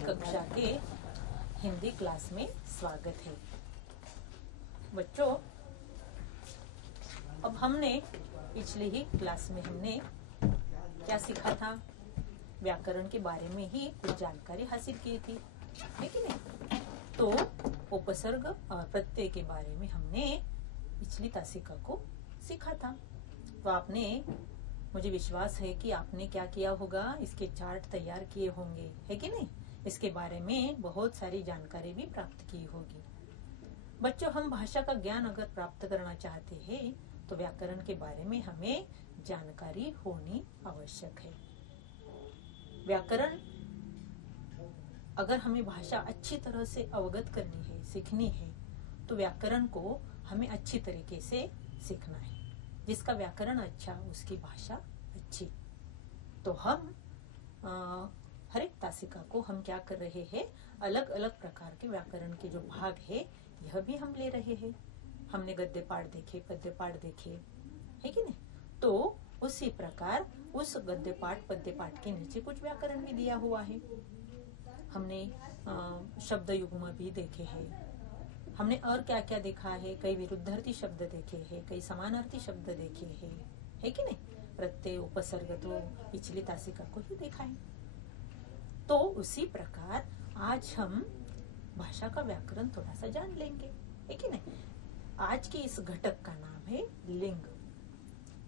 कक्षा के हिंदी क्लास में स्वागत है। बच्चों, अब हमने पिछली ही क्लास में हमने क्या सीखा था? व्याकरण के बारे में ही कुछ जानकारी हासिल की थी, है कि नहीं? तो उपसर्ग और प्रत्यय के बारे में हमने पिछली तासिका को सीखा था। तो आपने, मुझे विश्वास है कि आपने क्या किया होगा, इसके चार्ट तैयार किए होंगे, है कि नहीं? इसके बारे में बहुत सारी जानकारी भी प्राप्त की होगी। बच्चों, हम भाषा का ज्ञान अगर प्राप्त करना चाहते हैं तो व्याकरण के बारे में हमें जानकारी होनी आवश्यक है। व्याकरण, अगर हमें भाषा अच्छी तरह से अवगत करनी है, सीखनी है, तो व्याकरण को हमें अच्छी तरीके से सीखना है। जिसका व्याकरण अच्छा, उसकी भाषा अच्छी। तो हम हर एक तासिका को हम क्या कर रहे हैं, अलग अलग प्रकार के व्याकरण के जो भाग है यह भी हम ले रहे हैं। हमने गद्य पाठ देखे, पद्य पाठ देखे, है कि नहीं? तो उसी प्रकार उस गद्य पाठ पद्य पाठ के नीचे कुछ व्याकरण भी दिया हुआ है। हमने शब्द युग्म भी देखे हैं। हमने और क्या क्या देखा है? कई विरुद्धार्थी शब्द देखे हैं, कई समानार्थी शब्द देखे हैं, है कि नहीं? प्रत्यय उपसर्ग तो पिछली तासिका को ही देखा है। तो उसी प्रकार आज हम भाषा का व्याकरण थोड़ा सा जान लेंगे, है कि नहीं? आज के इस घटक का नाम है लिंग।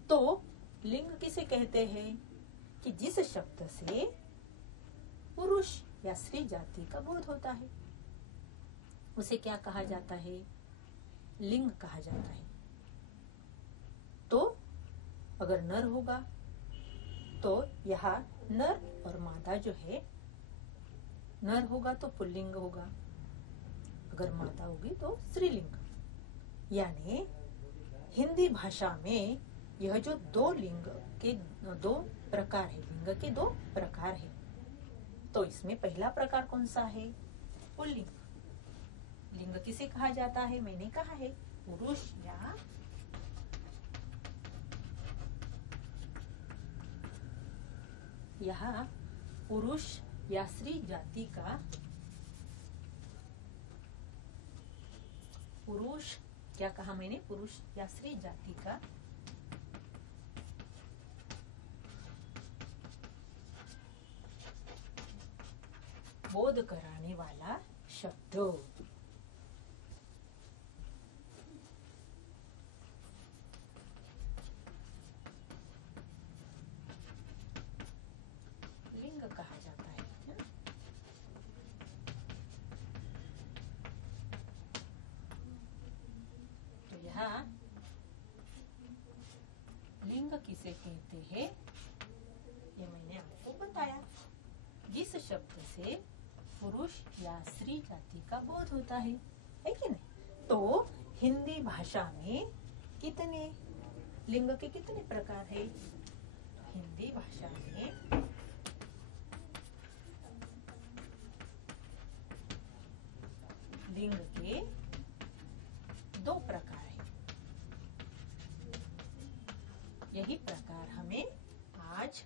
तो लिंग किसे कहते हैं? कि जिस शब्द से पुरुष या स्त्री जाति का बोध होता है उसे क्या कहा जाता है? लिंग कहा जाता है। तो अगर नर होगा तो यहाँ नर और मादा जो है, नर होगा तो पुल्लिंग होगा, अगर मादा होगी तो स्त्रीलिंग। यानी हिंदी भाषा में यह जो दो लिंग के दो प्रकार है, लिंग के दो प्रकार है। तो इसमें पहला प्रकार कौन सा है? पुल्लिंग। लिंग किसे कहा जाता है? मैंने कहा है पुरुष या यहाँ पुरुष या स्त्री जाति का, पुरुष क्या कहा मैंने? पुरुष या स्त्री जाति का बोध कराने वाला शब्द। लिंग कहा जाता है। तो यहाँ लिंग किसे कहते हैं ये मैंने आपको बताया। जिस शब्द से पुरुष या स्त्री जाति का बोध होता है कि नहीं? तो हिंदी भाषा में कितने लिंग के कितने प्रकार है? हिंदी भाषा में लिंग के दो प्रकार है। यही प्रकार हमें आज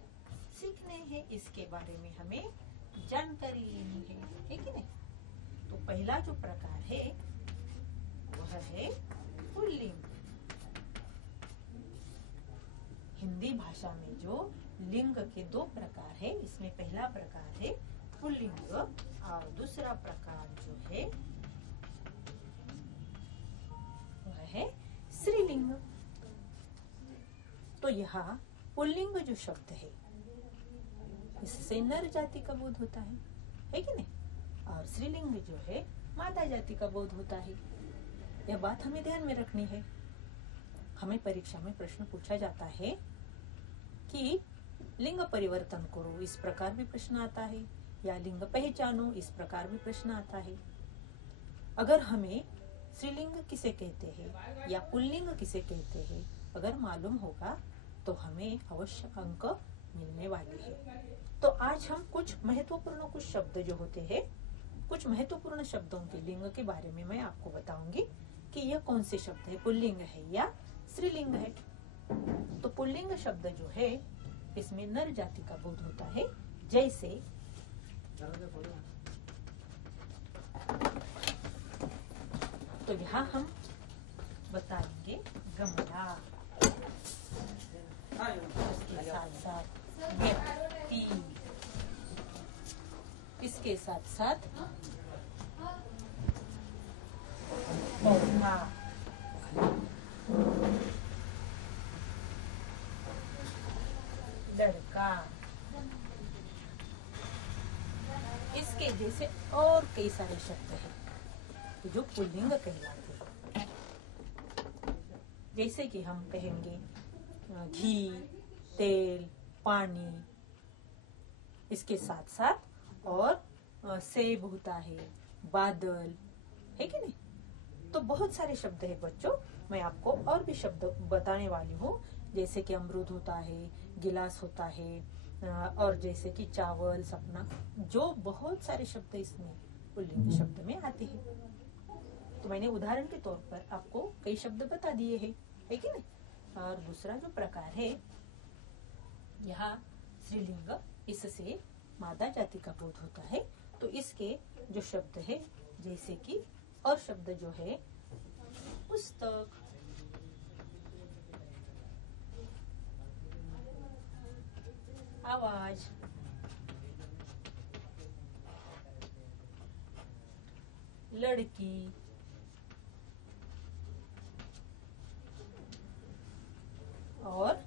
सीखने हैं, इसके बारे में हमें जानकारी लेनी है कि नहीं? तो पहला जो प्रकार है वह है पुल्लिंग। हिंदी भाषा में जो लिंग के दो प्रकार है, इसमें पहला प्रकार है पुल्लिंग और दूसरा प्रकार जो है वह है स्त्रीलिंग। तो यहाँ पुल्लिंग जो शब्द है इससे नर जाति का बोध होता है कि नहीं? और स्त्रीलिंग जो है मादा जाति का बोध होता है। यह बात हमें ध्यान में रखनी है। हमें परीक्षा में प्रश्न पूछा जाता है कि लिंग परिवर्तन करो, इस प्रकार भी प्रश्न आता है, या लिंग पहचानो, इस प्रकार भी प्रश्न आता है। अगर हमें स्त्रीलिंग किसे कहते हैं या पुल्लिंग किसे कहते हैं अगर मालूम होगा तो हमें अवश्य अंक मिलने वाले हैं। तो आज हम कुछ महत्वपूर्ण कुछ शब्द जो होते हैं, कुछ महत्वपूर्ण शब्दों के लिंग के बारे में मैं आपको बताऊंगी कि यह कौन से शब्द है, पुल्लिंग है या स्त्रीलिंग है। तो पुल्लिंग शब्द जो है इसमें नर जाति का बोध होता है। जैसे यहाँ हम बताएंगे गमला, इसके साथ साथ व्यक्ति, इसके साथ साथ पौधा, लड़का, इसके जैसे और कई सारे शब्द हैं जो पुल्लिंग कहलाते हैं। जैसे कि हम कहेंगे घी, तेल, पानी, इसके साथ साथ और सेब होता है, बादल, है कि नहीं। तो बहुत सारे शब्द है बच्चों, मैं आपको और भी शब्द बताने वाली हूँ। जैसे कि अमरूद होता है, गिलास होता है, और जैसे कि चावल, सपना, जो बहुत सारे शब्द इसमें पुल्लिंग शब्द में आते हैं। तो मैंने उदाहरण के तौर पर आपको कई शब्द बता दिए हैं, है कि नहीं। और दूसरा जो प्रकार है यहाँ स्त्रीलिंग, इससे मादा जाति का बोध होता है। तो इसके जो शब्द है जैसे कि और शब्द जो है पुस्तक, आवाज, लड़की, और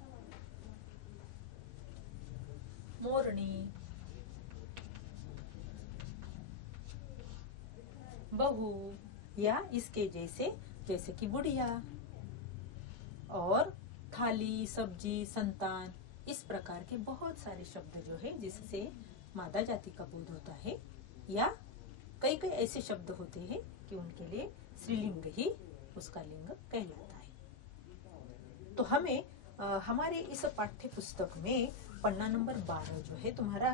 मोरनी, बहू, या इसके जैसे जैसे कि बुढ़िया, और थाली, सब्जी, संतान, इस प्रकार के बहुत सारे शब्द जो है जिससे मादा जाति का बोध होता है। या कई कई ऐसे शब्द होते हैं कि उनके लिए स्त्रीलिंग ही उसका लिंग कहलाता है। तो हमें हमारे इस पाठ्य पुस्तक में पन्ना नंबर 12 जो है तुम्हारा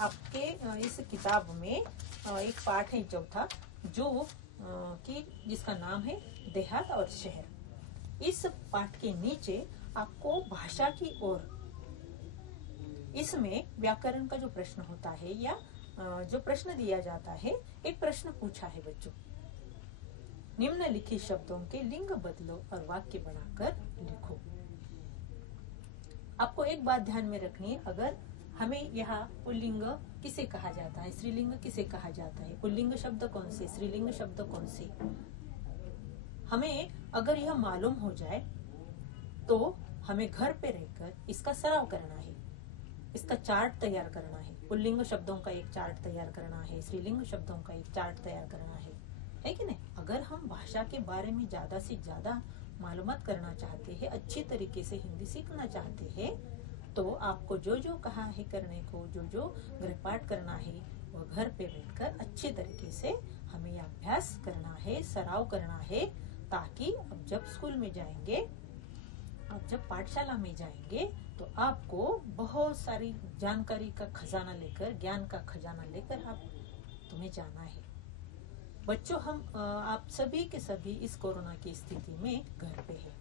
आपके इस किताब में एक पाठ है चौथा, जो कि जिसका नाम है देहात और शहर। इस पाठ के नीचे आपको भाषा की ओर, इसमें व्याकरण का जो प्रश्न होता है या जो प्रश्न दिया जाता है, एक प्रश्न पूछा है बच्चों, निम्नलिखित शब्दों के लिंग बदलो और वाक्य बनाकर लिखो। आपको एक बात ध्यान में रखनी है, अगर हमें यहाँ पुल्लिंग किसे कहा जाता है, स्त्रीलिंग किसे कहा जाता है, पुल्लिंग शब्द कौन से, स्त्रीलिंग शब्द कौन से, हमें अगर यह मालूम हो जाए तो हमें घर पे रहकर इसका सराव करना है, इसका चार्ट तैयार करना है। पुल्लिंग शब्दों का एक चार्ट तैयार करना है, स्त्रीलिंग शब्दों का एक चार्ट तैयार करना है कि नहीं। अगर हम भाषा के बारे में ज्यादा से ज्यादा मालूमात करना चाहते हैं, अच्छी तरीके से हिंदी सीखना चाहते हैं, तो आपको जो जो कहा है करने को, जो जो गृहपाठ करना है, वो घर पे बैठकर अच्छी तरीके से हमें अभ्यास करना है, सराव करना है, ताकि अब जब स्कूल में जाएंगे, अब जब पाठशाला में जाएंगे, तो आपको बहुत सारी जानकारी का खजाना लेकर, ज्ञान का खजाना लेकर आप तुम्हें जाना है। बच्चों, हम आप सभी के सभी इस कोरोना की स्थिति में घर पे है,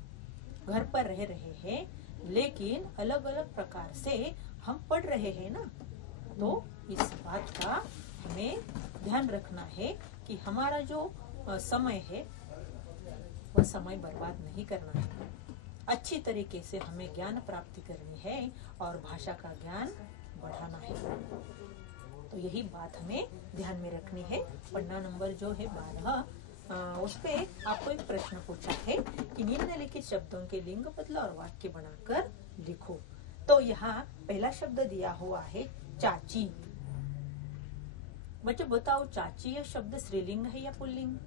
घर पर रह रहे हैं, लेकिन अलग अलग प्रकार से हम पढ़ रहे हैं ना। तो इस बात का हमें ध्यान रखना है कि हमारा जो समय है वह समय बर्बाद नहीं करना है, अच्छी तरीके से हमें ज्ञान प्राप्ति करनी है और भाषा का ज्ञान बढ़ाना है। तो यही बात हमें ध्यान में रखनी है। पन्ना नंबर जो है 12, उस पे आपको एक प्रश्न पूछा है कि निम्नलिखित शब्दों के लिंग बदलो और वाक्य बनाकर लिखो। तो यहाँ पहला शब्द दिया हुआ है चाची। बच्चों बताओ, चाची यह शब्द स्त्रीलिंग है या पुल्लिंग?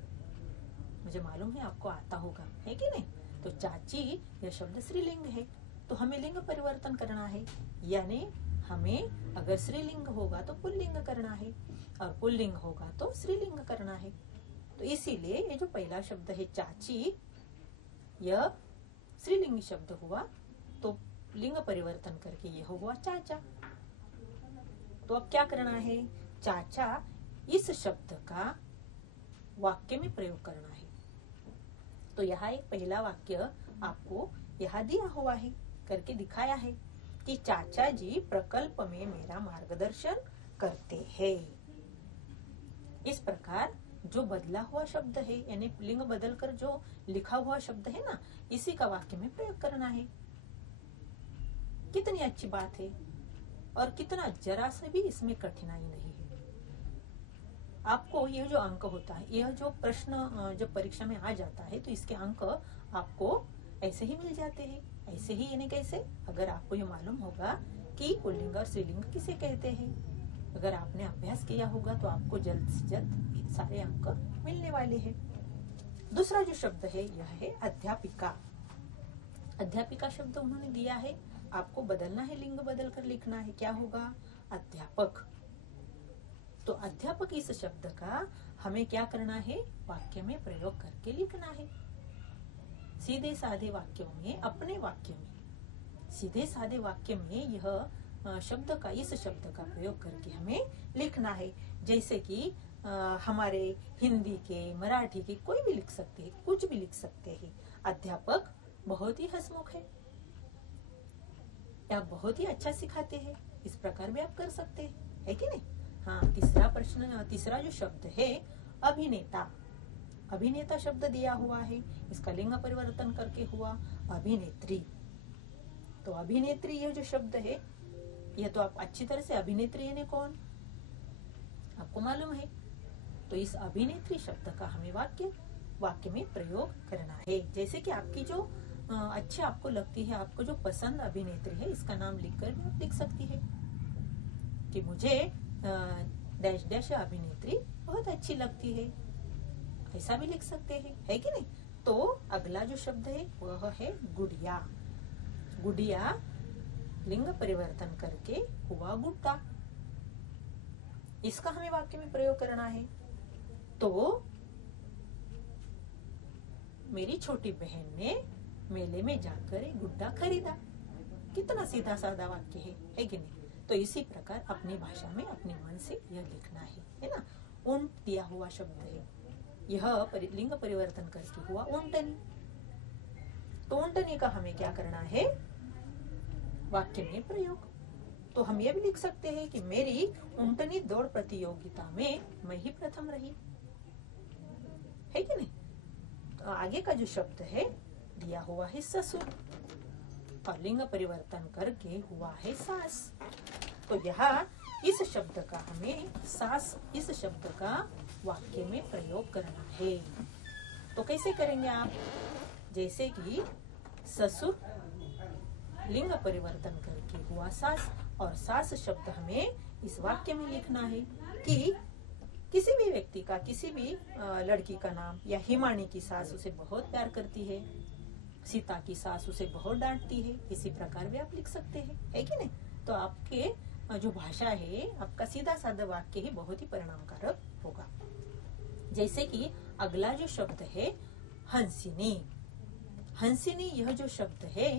मुझे मालूम है आपको आता होगा, है कि नहीं। तो चाची यह शब्द स्त्रीलिंग है, तो हमें लिंग परिवर्तन करना है, यानी हमें अगर स्त्रीलिंग होगा तो पुल्लिंग करना है और पुल्लिंग होगा तो स्त्रीलिंग करना है। तो इसीलिए ये जो पहला शब्द है चाची, यह स्त्रीलिंग शब्द हुआ, तो लिंग परिवर्तन करके यह हुआ चाचा। तो अब क्या करना है, चाचा इस शब्द का वाक्य में प्रयोग करना है। तो यहाँ एक पहला वाक्य आपको यहाँ दिया हुआ है, करके दिखाया है कि चाचा जी प्रकल्प में मेरा मार्गदर्शन करते हैं। इस प्रकार जो बदला हुआ शब्द है यानी लिंग बदलकर जो लिखा हुआ शब्द है ना, इसी का वाक्य में प्रयोग करना है। कितनी अच्छी बात है और कितना जरा सा भी इसमें कठिनाई नहीं है। आपको यह जो अंक होता है, यह जो प्रश्न जब परीक्षा में आ जाता है तो इसके अंक आपको ऐसे ही मिल जाते हैं। ऐसे ही यानी कैसे, अगर आपको ये मालूम होगा कि पुल्लिंग और स्त्रीलिंग किसे कहते हैं, अगर आपने अभ्यास किया होगा तो आपको जल्द से जल्द सारे अंक मिलने वाले हैं। दूसरा जो शब्द है यह है अध्यापिका। अध्यापिका शब्द उन्होंने दिया है, आपको बदलना है, लिंग बदल कर लिखना है। क्या होगा? अध्यापक। तो अध्यापक इस शब्द का हमें क्या करना है? वाक्य में प्रयोग करके लिखना है। सीधे साधे वाक्यों में, अपने वाक्य में, सीधे साधे वाक्य में यह शब्द का, इस शब्द का प्रयोग करके हमें लिखना है। जैसे कि हमारे हिंदी के, मराठी के, कोई भी लिख सकते हैं, कुछ भी लिख सकते हैं। अध्यापक बहुत ही हंसमुख है, आप बहुत ही अच्छा सिखाते हैं, इस प्रकार भी आप कर सकते हैं, है कि नहीं? हाँ, तीसरा जो शब्द है अभिनेता। अभिनेता शब्द दिया हुआ है, इसका लिंग परिवर्तन करके हुआ अभिनेत्री। तो अभिनेत्री यह जो शब्द है, यह तो आप अच्छी तरह से, अभिनेत्री यानी कौन आपको मालूम है। तो इस अभिनेत्री शब्द का हमें वाक्य में प्रयोग करना है। जैसे कि आपकी जो अच्छी आपको लगती है, आपको जो पसंद अभिनेत्री है, इसका नाम लिखकर भी आप लिख सकती है कि मुझे डैश डैश अभिनेत्री बहुत अच्छी लगती है, ऐसा भी लिख सकते हैं, है कि नहीं? तो अगला जो शब्द है वह है गुड़िया। गुड़िया लिंग परिवर्तन करके हुआ गुड्डा, इसका हमें वाक्य में प्रयोग करना है। तो मेरी छोटी बहन ने मेले में जाकर एक गुड्डा खरीदा। कितना सीधा साधा वाक्य है कि नहीं? तो इसी प्रकार अपनी भाषा में, अपने मन से यह लिखना है ना? ऊंट दिया हुआ शब्द है, यह लिंग परिवर्तन करके हुआ ऊंटनी। तो ऊंटनी का हमें क्या करना है? वाक्य में प्रयोग। तो हम ये भी लिख सकते हैं कि मेरी ऊंटनी दौड़ प्रतियोगिता में मैं ही प्रथम रही, है कि नहीं? तो आगे का जो शब्द है दिया हुआ है ससुर, और लिंग परिवर्तन करके हुआ है सास। तो यहाँ इस शब्द का हमें, सास इस शब्द का वाक्य में प्रयोग करना है। तो कैसे करेंगे आप? जैसे कि ससुर लिंग परिवर्तन करके हुआ सास, और सास शब्द हमें इस वाक्य में लिखना है कि किसी भी व्यक्ति का, किसी भी लड़की का नाम, या हिमानी की सास उसे बहुत प्यार करती है, सीता की सास उसे बहुत डांटती है, इसी प्रकार भी आप लिख सकते हैं, है कि नहीं? तो आपके जो भाषा है, आपका सीधा साधा वाक्य ही बहुत ही परिणामकारक होगा। जैसे कि अगला जो शब्द है हंसिनी। हंसिनी यह जो शब्द है,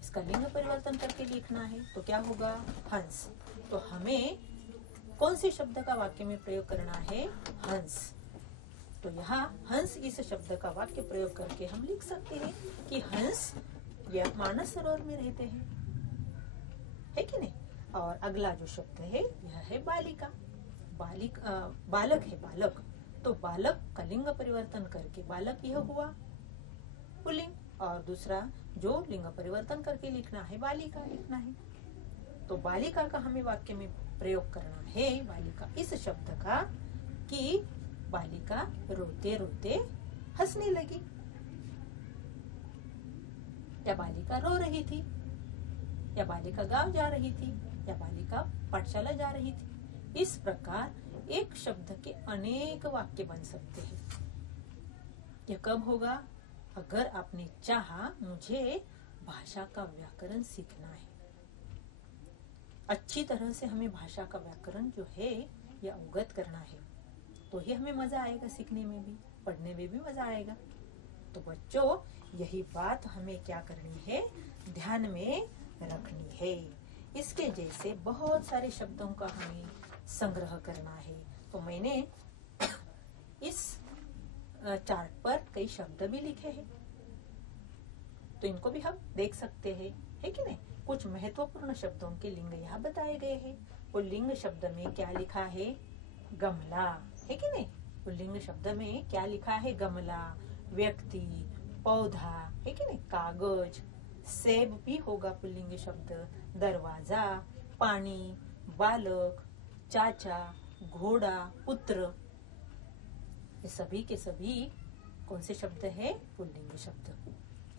इसका लिंग परिवर्तन करके लिखना है। तो क्या होगा? हंस। तो हमें कौन से शब्द का वाक्य में प्रयोग करना है? हंस। तो यहाँ हंस इस शब्द का वाक्य प्रयोग करके हम लिख सकते हैं कि हंस यह मानस सरोवर में रहते हैं, है कि नहीं? और अगला जो शब्द है यह है बालिका। बालक है, बालक। तो बालक का लिंग परिवर्तन करके बालक यह हुआ पुल्लिंग, और दूसरा जो लिंग परिवर्तन करके लिखना है बालिका लिखना है। तो बालिका का हमें वाक्य में प्रयोग करना है, बालिका इस शब्द का, कि बालिका रोते रोते हंसने लगी, या बालिका रो रही थी, या बालिका गांव जा रही थी, या बालिका पाठशाला जा रही थी। इस प्रकार एक शब्द के अनेक वाक्य बन सकते हैं। यह कब होगा? अगर आपने चाहा मुझे भाषा का व्याकरण सीखना है, अच्छी तरह से हमें भाषा का व्याकरण जो है यह अवगत करना है, तो ही हमें मजा आएगा, सीखने में भी, पढ़ने में भी मजा आएगा। तो बच्चों, यही बात हमें क्या करनी है? ध्यान में रखनी है। इसके जैसे बहुत सारे शब्दों का हमें संग्रह करना है। तो मैंने इस चार्ट पर कई शब्द भी लिखे हैं, तो इनको भी हम देख सकते हैं, है कि नहीं? कुछ महत्वपूर्ण शब्दों के लिंग यहाँ बताए गए हैं। वो लिंग शब्द में क्या लिखा है? गमला, है कि नहीं? पुल्लिंग शब्द में क्या लिखा है? गमला, व्यक्ति, पौधा, है कि नहीं? कागज, सेब भी होगा पुल्लिंग शब्द, दरवाजा, पानी, बालक, चाचा, घोड़ा, पुत्र, ये सभी के सभी कौन से शब्द है? पुल्लिंग शब्द।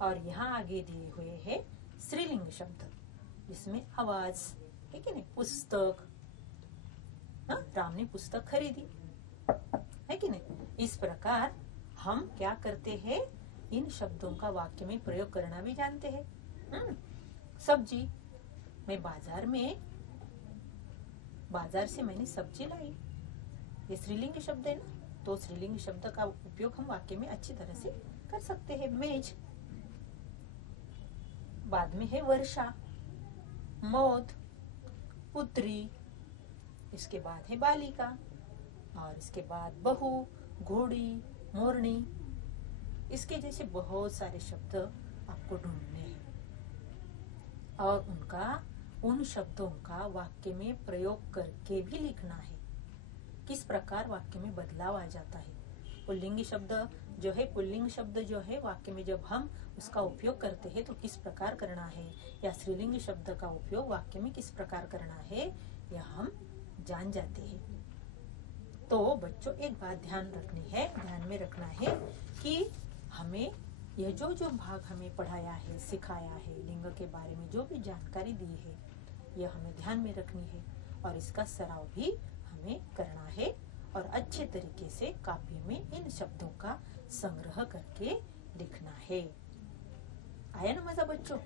और यहाँ आगे दिए हुए है स्त्रीलिंग शब्द, जिसमें आवाज, है कि नहीं? पुस्तक, राम ने पुस्तक खरीदी, है कि नहीं? इस प्रकार हम क्या करते हैं? इन शब्दों का वाक्य में प्रयोग करना भी जानते हैं। सब्जी, मैं बाजार से मैंने सब्जी लाई, ये स्त्रीलिंग शब्द है ना, तो स्त्रीलिंग शब्द का उपयोग हम वाक्य में अच्छी तरह से कर सकते हैं। मेज, बाद में है वर्षा, मौत, पुत्री, इसके बाद है बालिका, और इसके बाद बहू, घोड़ी, मोरनी, इसके जैसे बहुत सारे शब्द आपको ढूंढने हैं और उन शब्दों का वाक्य में प्रयोग करके भी लिखना है। किस प्रकार वाक्य में बदलाव आ जाता है? पुल्लिंग शब्द जो है वाक्य में जब हम उसका उपयोग करते हैं तो किस प्रकार करना है, या स्त्रीलिंग शब्द का उपयोग वाक्य में किस प्रकार करना है, यह हम जान जाते हैं। तो बच्चों, एक बात ध्यान में रखना है कि हमें यह जो भाग हमें पढ़ाया है, सिखाया है, लिंग के बारे में जो भी जानकारी दी है, यह हमें ध्यान में रखनी है और इसका सराव भी हमें करना है और अच्छे तरीके से कापी में इन शब्दों का संग्रह करके लिखना है। आया ना मजा बच्चों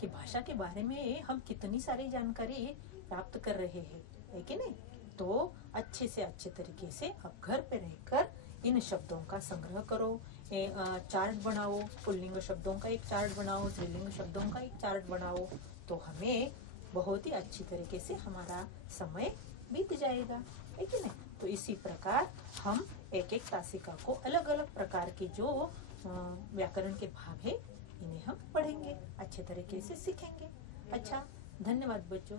कि भाषा के बारे में हम कितनी सारी जानकारी प्राप्त कर रहे हैं, है कि नहीं? तो अच्छे से अच्छे तरीके से अब घर पे रहकर इन शब्दों का संग्रह करो, चार्ट बनाओ, पुल्लिंग शब्दों का एक चार्ट बनाओ, स्त्रीलिंग शब्दों का एक चार्ट बनाओ, तो हमें बहुत ही अच्छी तरीके से हमारा समय बीत जाएगा, है कि नहीं? तो इसी प्रकार हम एक तासिका को अलग अलग प्रकार के जो व्याकरण के भाग है, इन्हें हम पढ़ेंगे, अच्छे तरीके से सीखेंगे। अच्छा, धन्यवाद बच्चों।